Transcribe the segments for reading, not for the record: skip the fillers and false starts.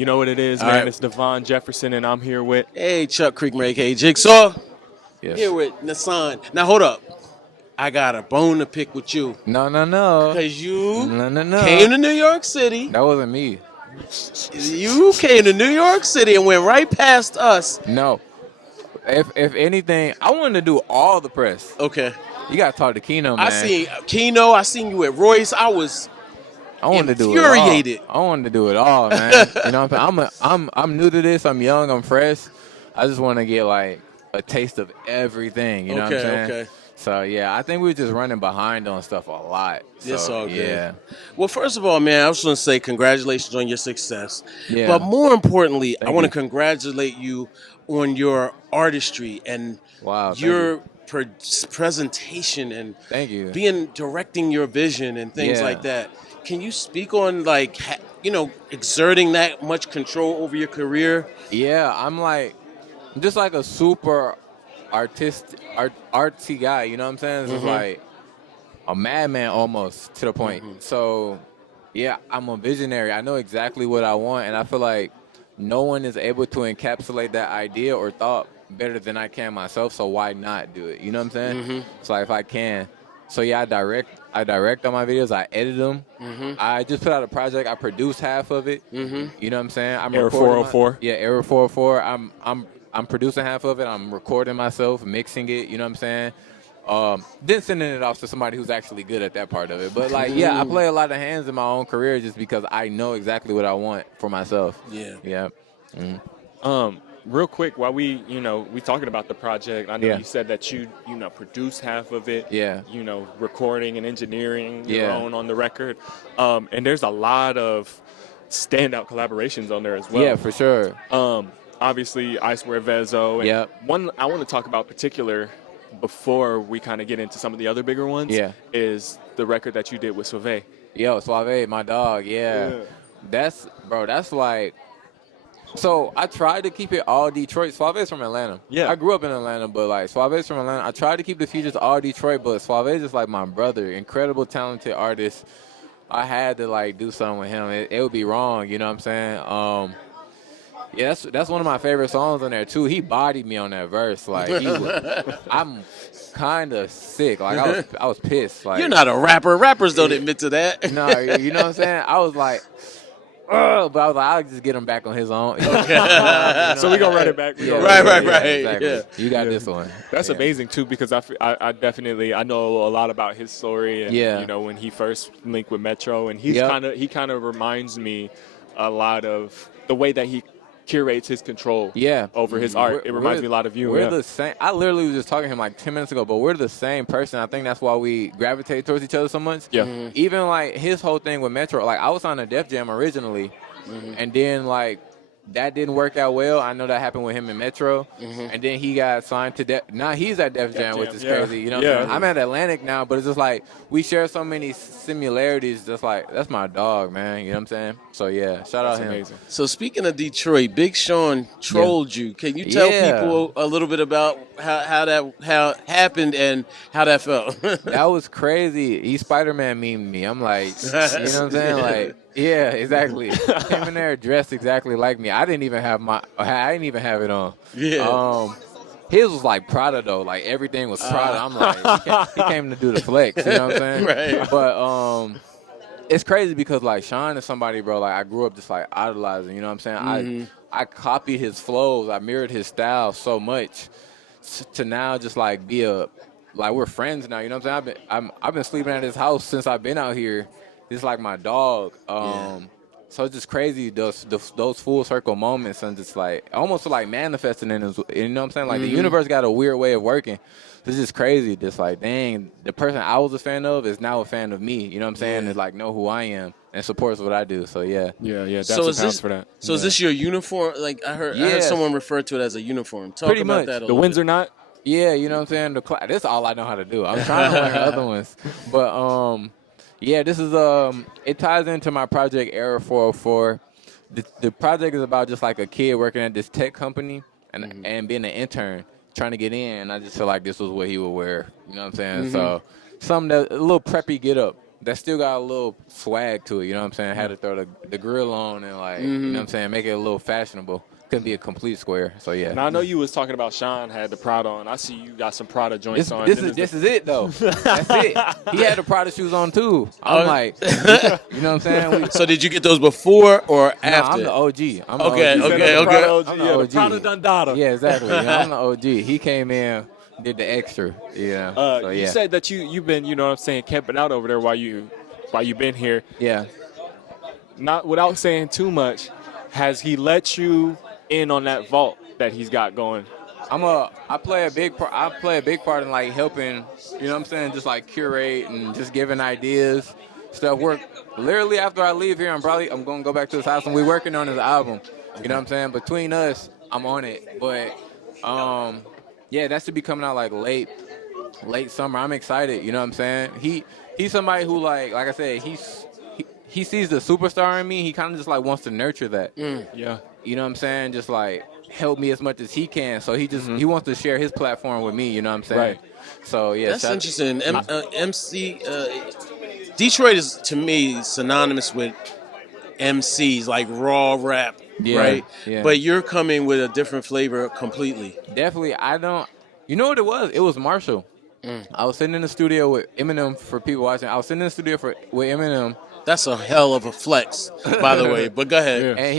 You know what it is, All man. right. It's Devon Jefferson, and I'm here with. Hey, Chuck Creekmur, a.k.a. Jigsaw. Yes. Here with Nasaan. Now, hold up. I got a bone to pick with you. No. Because you No. came to New York City. That wasn't me. You came to New York City and went right past us. No. If anything, I wanted to do all the press. Okay. You gotta talk to Keno, man. I seen Keno. I seen you at Royce. I was I wanted to do infuriated. it all. I wanted to do it all, man. You know what I'm saying? I'm new to this. I'm young. I'm fresh. I just want to get like a taste of everything. You know what I'm saying? Okay. So yeah, I think we were just running behind on stuff a lot. It's So, all good. Yeah. Well, first of all, man, I was going to say congratulations on your success. Yeah. But more importantly, I Thank want to you. congratulate you on your artistry and Wow. Thank your presentation and Thank you. directing your vision and things Yeah. like that. Can you speak on like exerting that much control over your career? Yeah, I'm just like a super artsy guy. You know what I'm saying? It's just like a madman almost to the point. So, yeah, I'm a visionary. I know exactly what I want, and I feel like no one is able to encapsulate that idea or thought better than I can myself. So why not do it? You know what I'm saying? So if I can. So yeah, I direct on my videos. I edit them. I just put out a project. I produced half of it. You know what I'm saying? I'm Error recording 404. Yeah, Error 404. I'm producing half of it. I'm recording myself, mixing it. You know what I'm saying? Then sending it off to somebody who's actually good at that part of it. But like, yeah, I play a lot of hands in my own career just because I know exactly what I want for myself. Yeah. Real quick, while we talking about the project, I know Yeah. you said that you produce half of it. Yeah. Recording and engineering your Yeah. own on the record. And there's a lot of standout collaborations on there as well. Yeah, for sure. Obviously, I Swear Vezo. And Yep. one I want to talk about particular before we kind of get into some of the other bigger ones. Yeah. Is the record that you did with Suave. Yo, Suave, my dog, yeah. That's like, so I tried to keep it all Detroit. Suave's from Atlanta. Yeah. I grew up in Atlanta, but like Suave's from Atlanta. I tried to keep the features all Detroit, but Suave's just like my brother, incredible, talented artist. I had to like do something with him. It would be wrong, you know what I'm saying? Yeah, that's one of my favorite songs on there too. He bodied me on that verse. Like I'm kind of sick. Like I was pissed. Like You're not a rapper. Rappers don't admit to that. no, you know what I'm saying? I was like, but I was like, I'll just get him back on his own. You know? So we gonna run it back. Right. Exactly. Yeah. You got this one. That's amazing too, because I definitely know a lot about his story and Yeah. when he first linked with Metro, and he kind of reminds me a lot of the way that he curates his control over his art. It reminds me a lot of you. We're the same. I literally was just talking to him like 10 minutes ago, but we're the same person. I think that's why we gravitate towards each other so much. Yeah. Even like his whole thing with Metro, like I was on a Def Jam originally, and then like that didn't work out well. I know that happened with him in Metro, and then he got signed to now he's at Def Jam, which is crazy. You know what I'm saying? I'm at Atlantic now, but it's just like we share so many similarities. Just like that's my dog, man. You know what I'm saying? So yeah, shout out him. Amazing. So speaking of Detroit, Big Sean trolled you. Can you tell people a little bit about how happened and how that felt? That was crazy. He Spider-Man memed me. I'm like, you know what I'm saying? Like, yeah, exactly. Came in there dressed exactly like me. I didn't even have it on. Yeah. His was like Prada though. Like everything was Prada. I'm like, he came to do the flex. You know what I'm saying? Right. But it's crazy because like Sean is somebody, bro. Like I grew up just like idolizing. You know what I'm saying? I copied his flows. I mirrored his style so much to now just like be like we're friends now. You know what I'm saying? I've been sleeping at his house since I've been out here. It's like my dog. So it's just crazy those full circle moments and just like almost like manifesting in his, you know what I'm saying? Like the universe got a weird way of working. It's just crazy. Just like, dang, the person I was a fan of is now a fan of me. You know what I'm saying? It's like know who I am and supports what I do. So yeah. That's so for that. So is this your uniform? Like I heard someone refer to it as a uniform. Talk Pretty about much. that a The little Windsor bit. knot? Yeah, you know what I'm saying? This is all I know how to do. I'm trying to learn other ones. But yeah, this is it ties into my project Error 404. The project is about just like a kid working at this tech company and being an intern, trying to get in. And I just feel like this was what he would wear. You know what I'm saying? So something that a little preppy get up. that still got a little swag to it. You know what I'm saying? I had to throw the grill on and like, you know what I'm saying, make it a little fashionable. Couldn't be a complete square. So yeah. Now I know you was talking about Sean had the Prada on. I see you got some Prada joints on. This is it though. That's it. He had the Prada shoes on too. I'm like, you know what I'm saying? So did you get those before or after? I'm the OG. Okay. I'm the OG. Prada Dundada. Yeah, exactly. I'm the OG. He came in, did the extra. Yeah. So, yeah. You said that you've been, you know what I'm saying, camping out over there while you've been here. Yeah. Not without saying too much, has he let you in on that vault that he's got going? I play a big part in like helping, you know what I'm saying, just like curate and just giving ideas, stuff. Work literally after I leave here, I'm gonna go back to his house and we're working on his album. You know what I'm saying? Between us, I'm on it. But yeah, that should be coming out like late summer. I'm excited, you know what I'm saying? He's somebody who like I said, he sees the superstar in me. He kind of just like wants to nurture that. Yeah. You know what I'm saying? Just like help me as much as he can. So he wants to share his platform with me. You know what I'm saying? Right. So yeah, that's interesting. MC Detroit is to me synonymous with MCs like raw rap, right? Yeah. But you're coming with a different flavor completely. Definitely. You know what it was? It was Marshall. I was sitting in the studio with Eminem for people watching. I was sitting in the studio with Eminem. That's a hell of a flex, by the way. But go ahead. Yeah. And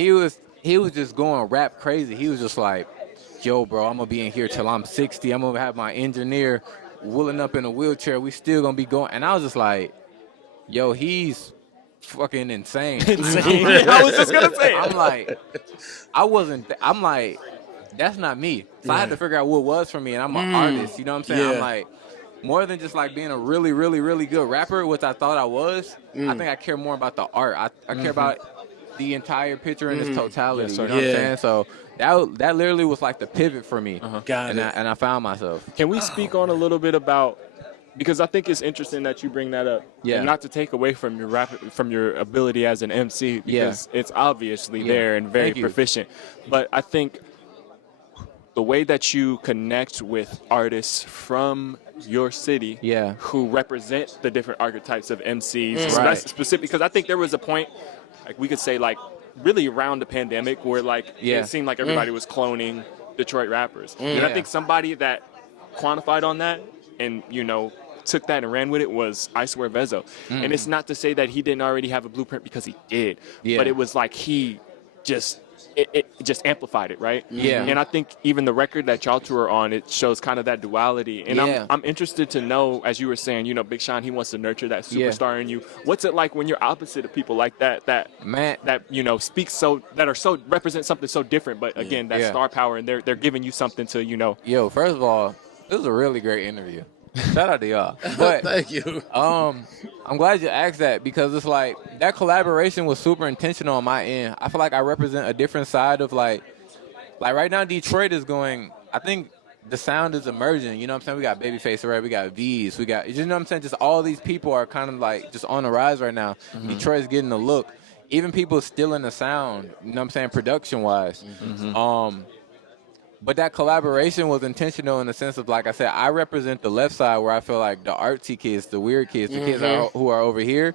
he was just going rap crazy. He was just like, yo, bro, I'm going to be in here till I'm 60. I'm going to have my engineer wheeling up in a wheelchair. We still going to be going. And I was just like, yo, he's fucking insane. I was just going to say it. I'm like, that's not me. So I had to figure out what was for me. And I'm an artist. You know what I'm saying? Yeah. I'm like, more than just like being a really, really, really good rapper, which I thought I was, I think I care more about the art. I care about the entire picture in its totality. You know what I'm saying? So that literally was like the pivot for me. Got it. And I found myself. Can we speak on a little bit about, because I think it's interesting that you bring that up. Yeah. And not to take away from your ability as an MC, because it's obviously there and very proficient. But I think the way that you connect with artists from your city who represent the different archetypes of MCs, specific, because I think there was a point, like we could say like really around the pandemic where like it seemed like everybody was cloning Detroit rappers. And I think somebody that quantified on that and, you know, took that and ran with it was I Swear Vezo. And it's not to say that he didn't already have a blueprint, because he did. But it was like he just it just amplified it, right? Yeah. And I think even the record that y'all two are on, it shows kind of that duality. And I'm interested to know, as you were saying, you know, Big Sean, he wants to nurture that superstar in you. What's it like when you're opposite of people like that you know represent something so different, but again, that star power, and they're giving you something to, you know. Yo, first of all, it was a really great interview. Shout out to y'all. But thank you. I'm glad you asked that, because it's like that collaboration was super intentional on my end. I feel like I represent a different side of like right now Detroit is going, I think the sound is emerging. You know what I'm saying? We got Babyface, right? We got V's. We got, you know what I'm saying? Just all these people are kind of like just on the rise right now. Detroit's getting the look. Even people stealing the sound, you know what I'm saying, production-wise. But that collaboration was intentional in the sense of, like I said, I represent the left side where I feel like the artsy kids, the weird kids, the kids who are over here.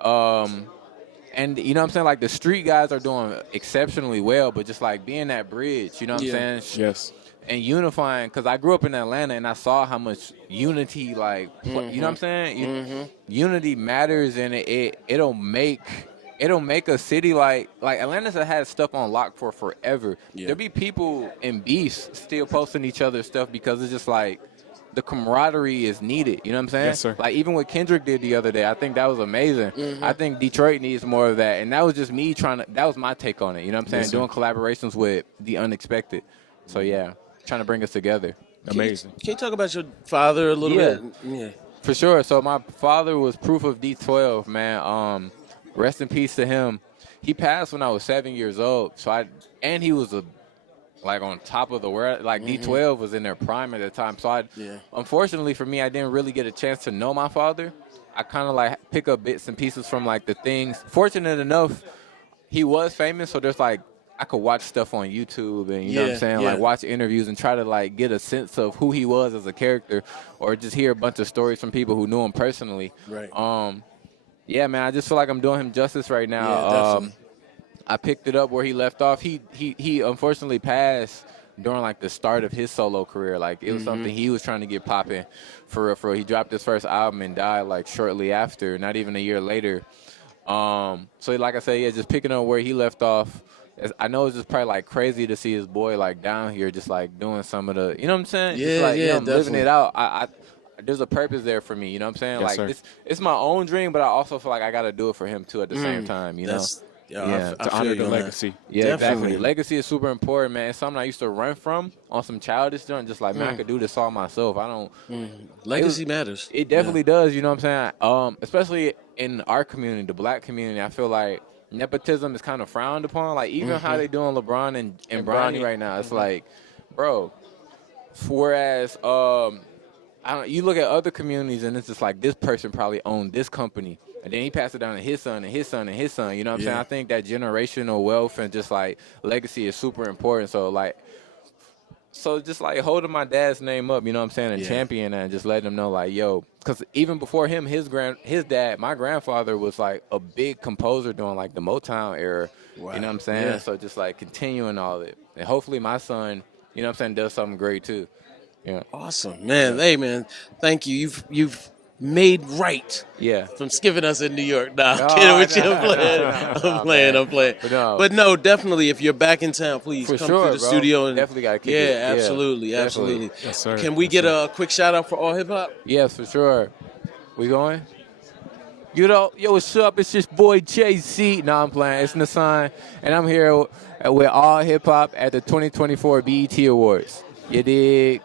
And, you know what I'm saying, like the street guys are doing exceptionally well, but just like being that bridge, you know what I'm saying? Yes. And unifying, because I grew up in Atlanta and I saw how much unity, like, you know what I'm saying? Unity matters, and it'll make a city like Atlanta's had stuff on lock for forever. There'll be people in beefs still posting each other's stuff because it's just like the camaraderie is needed. You know what I'm saying? Yes, sir. Like even what Kendrick did the other day, I think that was amazing. I think Detroit needs more of that. And that was just me that was my take on it. You know what I'm saying? Yes, doing collaborations with the unexpected. So yeah, trying to bring us together. Amazing. Can you talk about your father a little bit? Yeah. For sure. So my father was proof of D12, man. Rest in peace to him. He passed when I was 7 years old. And he was on top of the world. Like D12 was in their prime at the time. So unfortunately for me, I didn't really get a chance to know my father. I kind of like pick up bits and pieces from like the things. Fortunate enough, he was famous. So there's like, I could watch stuff on YouTube and, you know what I'm saying, like watch interviews and try to like get a sense of who he was as a character, or just hear a bunch of stories from people who knew him personally. Right. Yeah, man, I just feel like I'm doing him justice right now. Yeah, definitely. I picked it up where he left off. He unfortunately passed during like the start of his solo career. Like it was something he was trying to get popping for real, for real. He dropped his first album and died like shortly after, not even a year later. So like I said, yeah, just picking up where he left off. I know it's just probably like crazy to see his boy like down here, just like doing some of the, you know what I'm saying? Yeah, just like, yeah, living it out. There's a purpose there for me, you know what I'm saying? Yes, like sir. it's my own dream, but I also feel like I got to do it for him too at the same time, you know? Yeah, To honor the legacy. Yeah, Definitely. exactly. Legacy is super important, man. It's something I used to run from on some childish junk, just like, man, I could do this all myself. I don't. Legacy matters. It definitely does, you know what I'm saying? Especially in our community, the black community, I feel like nepotism is kind of frowned upon. Like, even how they doing LeBron and Bronny right now, it's like, bro. Whereas, you look at other communities and it's just like this person probably owned this company. And then he passed it down to his son and his son and his son. You know what I'm saying? I think that generational wealth and just like legacy is super important. So just like holding my dad's name up, you know what I'm saying, and championing that and just letting him know like, yo, because even before him, his dad, my grandfather was like a big composer during like the Motown era. Wow. You know what I'm saying? Yeah. So just like continuing all of it. And hopefully my son, you know what I'm saying, does something great too. Yeah. Awesome, man. Hey, man, thank you. You've made right. Yeah. From skipping us in New York. Nah, I'm kidding with you. I'm playing. But no, definitely, if you're back in town, please come to the studio. And definitely got to kick it. Yeah, absolutely. Yes, sir. Can we get a quick shout out for AllHipHop? Yes, for sure. We going? Yo, what's up? It's just boy JC. No, I'm playing. It's Nasaan, and I'm here with AllHipHop at the 2024 BET Awards. You dig?